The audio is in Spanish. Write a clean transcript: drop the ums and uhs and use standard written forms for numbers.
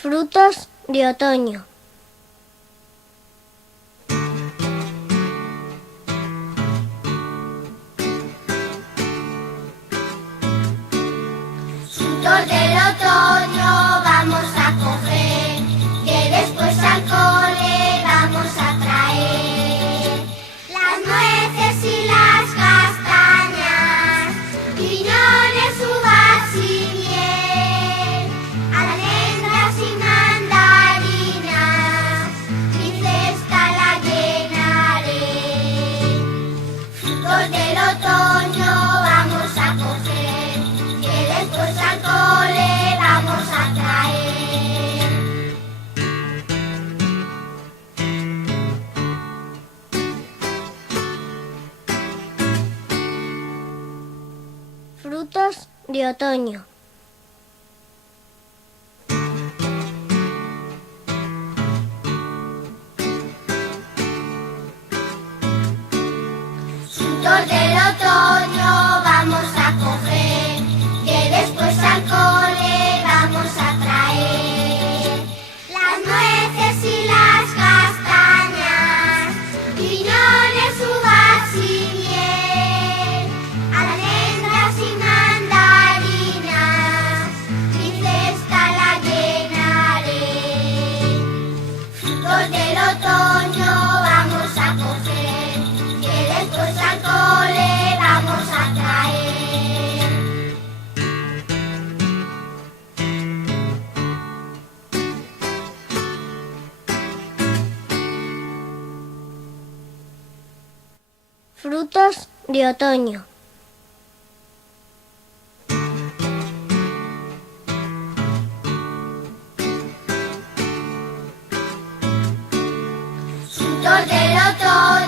Frutos de otoño. Frutos del otoño vamos a coger, que después al cole vamos a traer. Las nueces y las castañas, piñones, uvas y miel, almendras y mandarinas, mi cesta la llenaré. Frutos del otoño vamos a coger, que después al cole vamos a traer. Frutos de otoño. Frutos del otoño vamos a coger, que después al cole vamos a traer. Las nueces y las castañas, piñones, uvas y miel, almendras y mandarinas, mi cesta la llenaré. Frutos del otoño vamos a coger, que después al cole vamos a traer. Frutos de otoño. Frutos del otoño